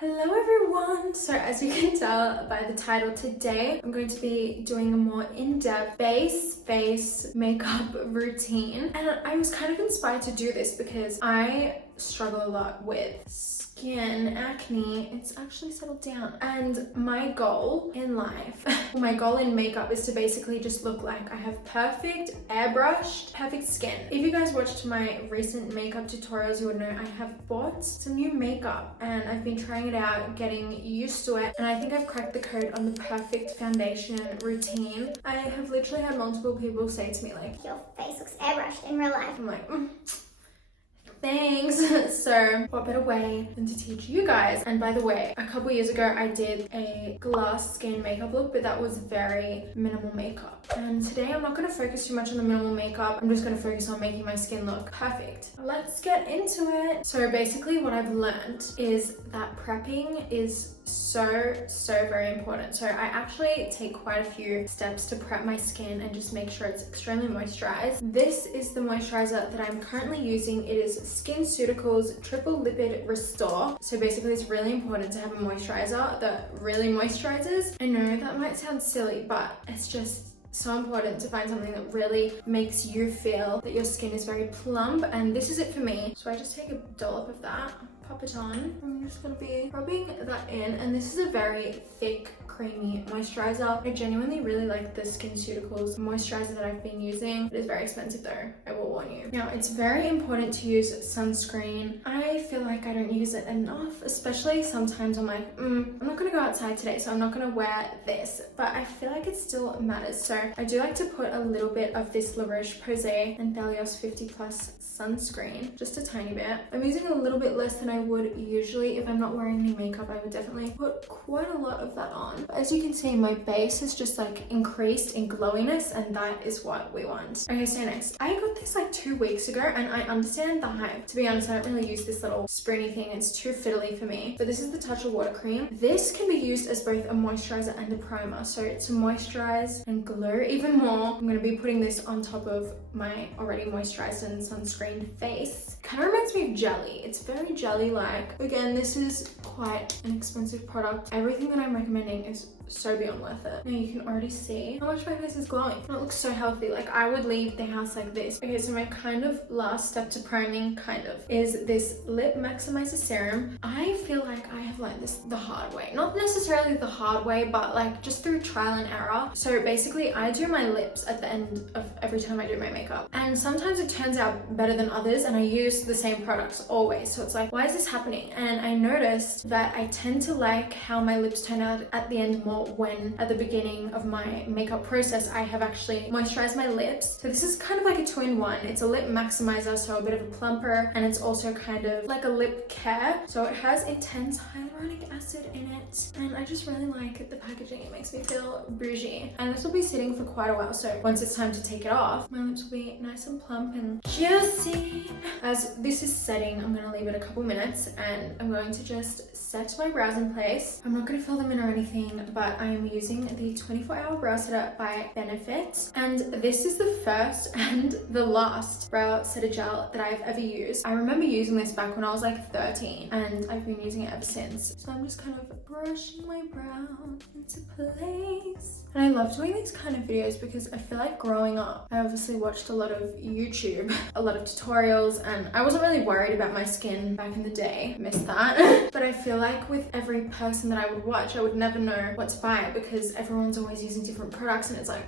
Hello everyone! So as you can tell by the title, today I'm going to be doing a more in-depth face makeup routine. And I was kind of inspired to do this because I struggle a lot with skin acne. It's actually settled down. And my goal in life, my goal in makeup is to basically just look like I have perfect, airbrushed, perfect skin. If you guys watched my recent makeup tutorials, you would know I have bought some new makeup and I've been trying it out, getting used to it. And I think I've cracked the code on the perfect foundation routine. I have literally had multiple people say to me like, your face looks airbrushed in real life. I'm like, thanks. So what better way than to teach you guys? And by the way, a couple years ago I did a glass skin makeup look, but that was very minimal makeup. And today I'm not going to focus too much on the minimal makeup. I'm just going to focus on making my skin look perfect. Let's get into it. So basically what I've learned is that prepping is so very important. So I actually take quite a few steps to prep my skin and just make sure it's extremely moisturized. This is the moisturizer that I'm currently using. It is SkinCeuticals Triple Lipid Restore. So basically it's really important to have a moisturizer that really moisturizes. I know that might sound silly, but it's just so important to find something that really makes you feel that your skin is very plump, and this is it for me. So I just take a dollop of that, pop it on. I'm just gonna be rubbing that in, and this is a very thick, creamy moisturizer. I genuinely really like the SkinCeuticals moisturizer that I've been using. It is very expensive though, I will warn you. Now, it's very important to use sunscreen. I feel like I don't use it enough, especially sometimes I'm like, I'm not gonna go outside today, so I'm not gonna wear this, but I feel like it still matters. So I do like to put a little bit of this La Roche-Posay and Thalios 50 Plus sunscreen, just a tiny bit. I'm using a little bit less than I would usually. If I'm not wearing any makeup, I would definitely put quite a lot of that on. But as you can see, my base has just like increased in glowiness, and that is what we want. Okay, so next, I got this like 2 weeks ago, and I understand the hype. To be honest, I don't really use this little springy thing. It's too fiddly for me. But this is the Touch of Water cream. This can be used as both a moisturizer and a primer. So to moisturize and glow even more, I'm going to be putting this on top of my already moisturized and sunscreen face. Kind of reminds me of jelly. It's very jelly-like. Again, this is quite an expensive product. Everything that I'm recommending is so beyond worth it. Now you can already see how much my face is glowing. It looks so healthy. Like I would leave the house like this. Okay, so my kind of last step to priming is this Lip Maximizer Serum. I feel like I have learned this the hard way. Not necessarily the hard way, but like just through trial and error. So basically I do my lips at the end of every time I do my makeup. And sometimes it turns out better than others, and I use the same products always. So it's like, why is this happening? And I noticed that I tend to like how my lips turn out at the end more when at the beginning of my makeup process I have actually moisturized my lips. So this is kind of like a 2-in-1. It's a lip maximizer, so a bit of a plumper, and it's also kind of like a lip care. So it has intense hyaluronic acid in it, and I just really like the packaging. It makes me feel bougie, and this will be sitting for quite a while. So once it's time to take it off, my lips will be nice and plump and juicy. As this is setting, I'm gonna leave it a couple minutes, and I'm going to just set my brows in place. I'm not gonna fill them in or anything, but I am using the 24-hour brow setter by Benefit, and this is the first and the last brow setter gel that I've ever used. I remember using this back when I was like 13, and I've been using it ever since. So I'm just kind of brushing my brow into place. And I love doing these kind of videos because I feel like growing up, I obviously watched a lot of YouTube, a lot of tutorials, and I wasn't really worried about my skin back in the day. Missed that. But I feel like with every person that I would watch, I would never know what to buy because everyone's always using different products, and it's like,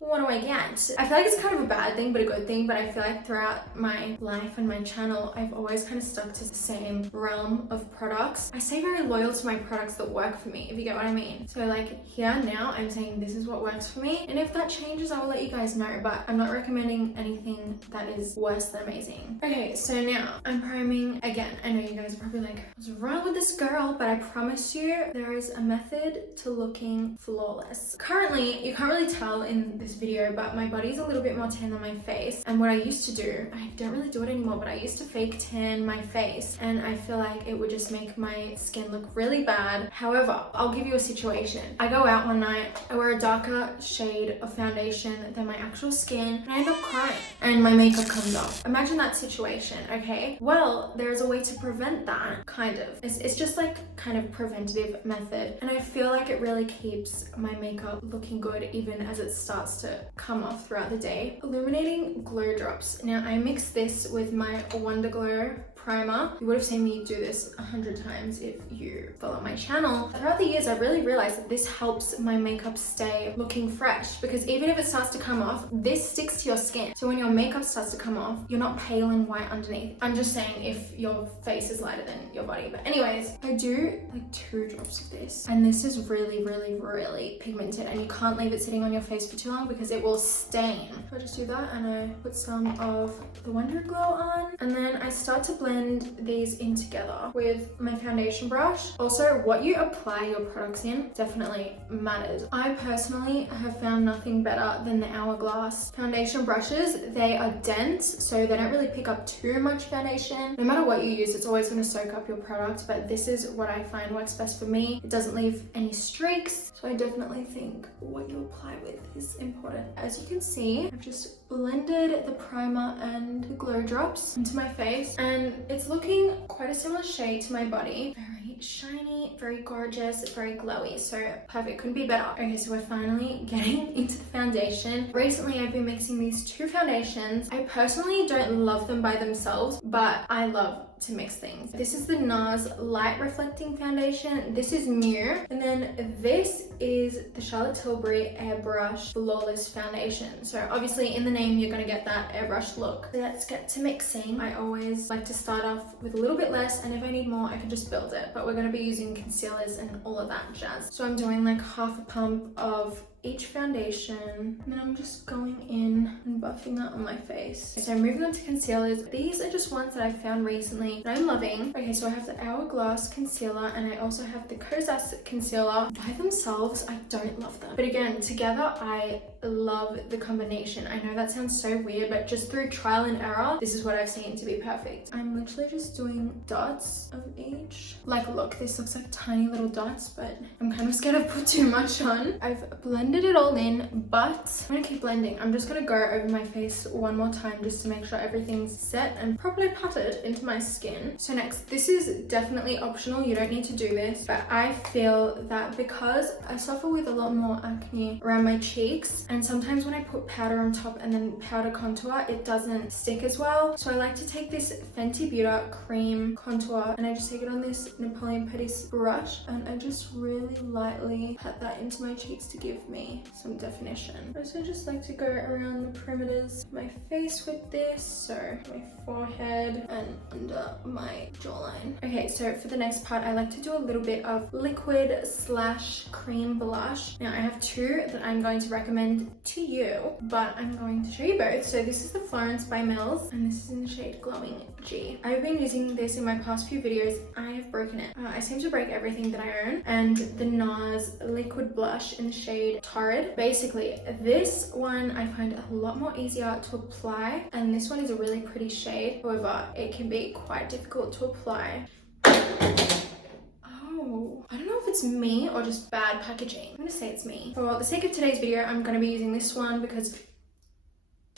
what do I get? I feel like it's kind of a bad thing but a good thing, but I feel like throughout my life and my channel, I've always kind of stuck to the same realm of products. I stay very loyal to my products that work for me, if you get what I mean. So like here now, I'm saying this is what works for me, and if that changes, I will let you guys know, but I'm not recommending anything that is worse than amazing. Okay, so now I'm priming again. I know you guys are probably like, what's wrong with this girl? But I promise you there is a method to looking flawless. Currently, you can't really tell in this video, but my body's a little bit more tan than my face. And what I used to do, I don't really do it anymore, but I used to fake tan my face, and I feel like it would just make my skin look really bad. However, I'll give you a situation. I go out one night, I wear a darker shade of foundation than my actual skin, and I end up crying, and my makeup comes off. Imagine that situation, okay? Well, there's a way to prevent that, kind of. It's just like kind of preventative method, and I feel like it really keeps my makeup looking good even as it starts to come off throughout the day. Illuminating glow drops. Now, I mix this with my Wonder Glow primer. You would have seen me do this 100 times if you follow my channel. Throughout the years, I really realized that this helps my makeup stay looking fresh, because even if it starts to come off, this sticks to your skin. So when your makeup starts to come off, you're not pale and white underneath. I'm just saying if your face is lighter than your body. But anyways, I do like 2 drops of this, and this is really, really, really pigmented, and you can't leave it sitting on your face for too long because it will stain. So I just do that, and I put some of the Wonder Glow on, and then I start to blend these in together with my foundation brush. Also, what you apply your products in definitely matters. I personally have found nothing better than the Hourglass foundation brushes. They are dense, so they don't really pick up too much foundation. No matter what you use, it's always going to soak up your product, but this is what I find works best for me. It doesn't leave any streaks, so I definitely think what you apply with is important. As you can see, I've just blended the primer and the glow drops into my face, and it's looking quite a similar shade to my body. Very shiny, very gorgeous, very glowy, so perfect, couldn't be better. Okay, so we're finally getting into the foundation. Recently, I've been mixing these 2 foundations. I personally don't love them by themselves, but I love to mix things. This is the NARS Light Reflecting Foundation. This is new. And then this is the Charlotte Tilbury Airbrushed Flawless Foundation. So obviously in the name, you're gonna get that airbrush look. So let's get to mixing. I always like to start off with a little bit less, and if I need more, I can just build it. But we're gonna be using concealers and all of that jazz. So I'm doing like half a pump of each foundation, and then I'm just going in and buffing that on my face. So moving on to concealers, these are just ones that I found recently that I'm loving. Okay, so I have the Hourglass concealer, and I also have the Kosas concealer. By themselves, I don't love them, but again, together, I love the combination. I know that sounds so weird, but just through trial and error, this is what I've seen to be perfect. I'm literally just doing dots of each. Like, look, this looks like tiny little dots, but I'm kind of scared to put too much on. I've blended it all in, but I'm gonna keep blending. I'm just gonna go over my face one more time just to make sure everything's set and properly patted into my skin. So next, this is definitely optional. You don't need to do this, but I feel that because I suffer with a lot more acne around my cheeks, and sometimes when I put powder on top and then powder contour, it doesn't stick as well. So I like to take this Fenty Beauty cream contour, and I just take it on this Napoleon Pettis brush, and I just really lightly pat that into my cheeks to give me some definition. I also just like to go around the perimeters of my face with this, so my forehead and under my jawline. Okay, so for the next part, I like to do a little bit of liquid / cream blush. Now I have 2 that I'm going to recommend to you, but I'm going to show you both. So this is the Florence by Mills, and this is in the shade Glowing G. I've been using this in my past few videos. I have broken it. I seem to break everything that I own. And the NARS liquid blush in the shade Torrid. Basically, this one I find a lot more easier to apply, and this one is a really pretty shade. However, it can be quite difficult to apply. Oh, I don't know if it's me or just bad packaging. I'm gonna say it's me. For the sake of today's video, I'm gonna be using this one because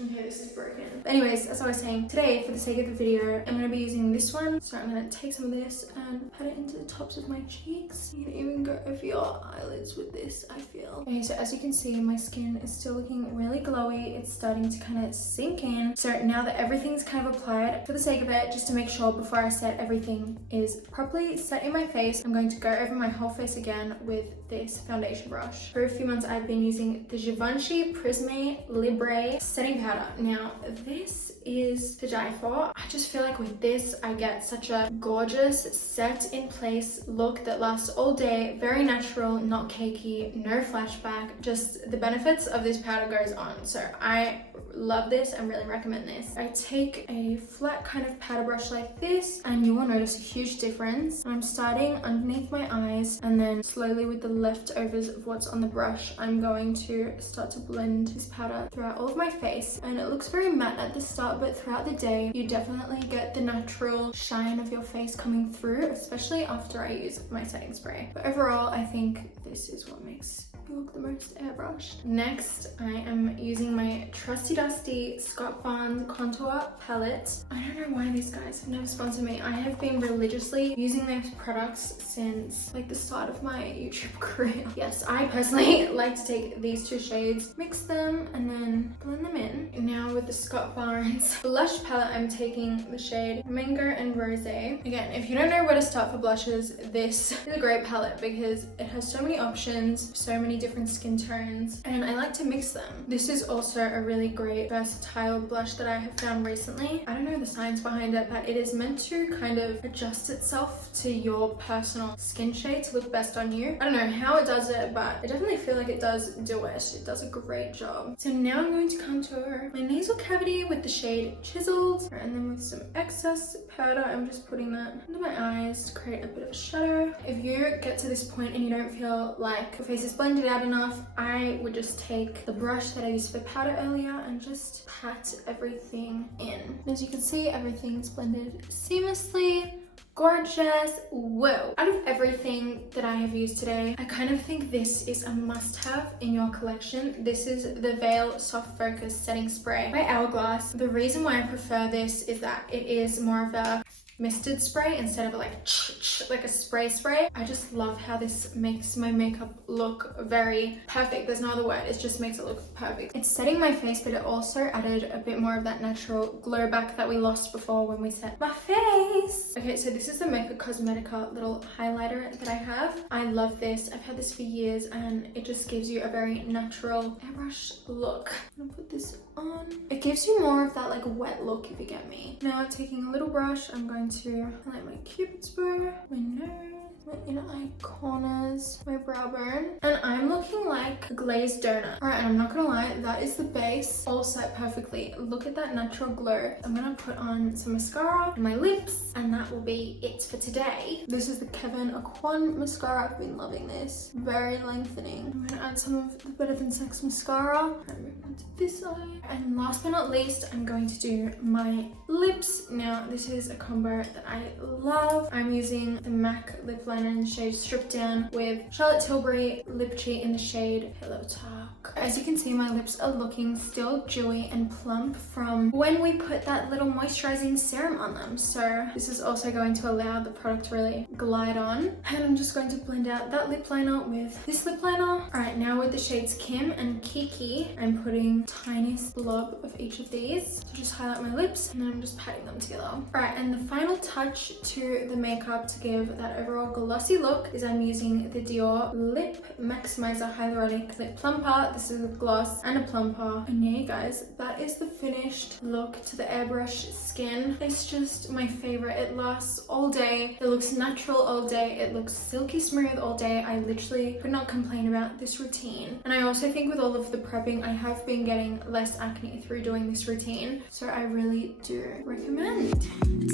okay, this is broken. But anyways, as I was saying, today, for the sake of the video, I'm going to be using this one. So I'm going to take some of this and pat it into the tops of my cheeks. You can even go over your eyelids with this, I feel. Okay, so as you can see, my skin is still looking really glowy. It's starting to kind of sink in. So now that everything's kind of applied, for the sake of it, just to make sure before I set everything is properly set in my face, I'm going to go over my whole face again with this foundation brush. For a few months, I've been using the Givenchy Prisme Libre setting powder. Now, this is to die for. I just feel like with this, I get such a gorgeous, set in place look that lasts all day. Very natural, not cakey, no flashback. Just the benefits of this powder goes on. So I love this and really recommend this. I take a flat kind of powder brush like this, and you will notice a huge difference. I'm starting underneath my eyes, and then slowly with the leftovers of what's on the brush, I'm going to start to blend this powder throughout all of my face. And it looks very matte at the start, but throughout the day you definitely get the natural shine of your face coming through, especially after I use my setting spray. But overall, I think this is what makes you look the most airbrushed. Next, I am using my trusty dusty Scott Barnes contour palette. I don't know why these guys have never sponsored me. I have been religiously using their products since like the start of my YouTube career. Yes, I personally like to take these two shades, mix them, and then blend them in. Now with the Scott Barnes blush palette, I'm taking the shade Mango and Rose. Again, if you don't know where to start for blushes, this is a great palette because it has so many options, so many different skin tones, and I like to mix them. This is also a really great versatile blush that I have found recently. I don't know the science behind it, but it is meant to kind of adjust itself to your personal skin shade to look best on you. I don't know how it does it, but I definitely feel like it does do it. It does a great job. So now I'm going to contour my nasal cavity with the shade Chiseled, and then with some excess powder, I'm just putting that under my eyes to create a bit of a shadow. If you get to this point and you don't feel like your face is blended out enough, I would just take the brush that I used for powder earlier and just pat everything in. As you can see, everything's blended seamlessly. Gorgeous. Whoa. Out of everything that I have used today, I kind of think this is a must-have in your collection. This is the Veil Soft Focus Setting Spray by Hourglass. The reason why I prefer this is that it is more of a misted spray instead of like a spray. I just love how this makes my makeup look very perfect. There's no other word, it just makes it look perfect. It's setting my face, but it also added a bit more of that natural glow back that we lost before when we set my face. Okay, so this is the Makeup Cosmetica little highlighter that I have. I love this. I've had this for years and it just gives you a very natural airbrush look. I'm gonna put this on. It gives you more of that like wet look, if you get me. Now taking a little brush, I'm going to highlight my cupid's bow, my nose, my inner eye corners, my brow bone, and I'm looking like a glazed donut. Alright, and I'm not gonna lie, that is the base all set perfectly. Look at that natural glow. I'm gonna put on some mascara and my lips, and that will be it for today. This is the Kevin Aquan mascara. I've been loving this. Very lengthening. I'm gonna add some of the Better Than Sex mascara and move on to this eye. And last but not least, I'm going to do my lips. Now, this is a combo that I love. I'm using the MAC lip liner in the shade Strip Down with Charlotte Tilbury Lip Cheat in the shade Pillow Talk. As you can see, my lips are looking still dewy and plump from when we put that little moisturizing serum on them. So this is also going to allow the product to really glide on. And I'm just going to blend out that lip liner with this lip liner. Alright, now with the shades Kim and Kiki, I'm putting tiniest blob of each of these to just highlight my lips, and then I'm just patting them together. Alright, and the final touch to the makeup to give that overall glossy look is I'm using the Dior Lip Maximizer Hyaluronic Lip Plumper. This is a gloss and a plumper. And yeah, you guys, that is the finished look to the airbrush skin. It's just my favorite. It lasts all day. It looks natural all day. It looks silky smooth all day. I literally could not complain about this routine. And I also think with all of the prepping, I have been getting less acne through doing this routine. So I really do recommend.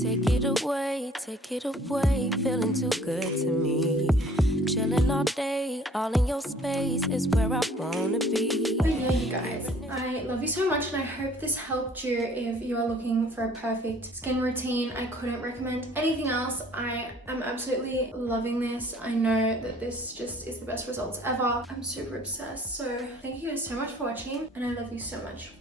Take it away, feeling too good to me. Chilling all day, all in your space is where I wanna be. But yeah, you guys, I love you so much and I hope this helped you if you are looking for a perfect skin routine. I couldn't recommend anything else. I am absolutely loving this. I know that this just is the best results ever. I'm super obsessed. So thank you guys so much for watching and I love you so much.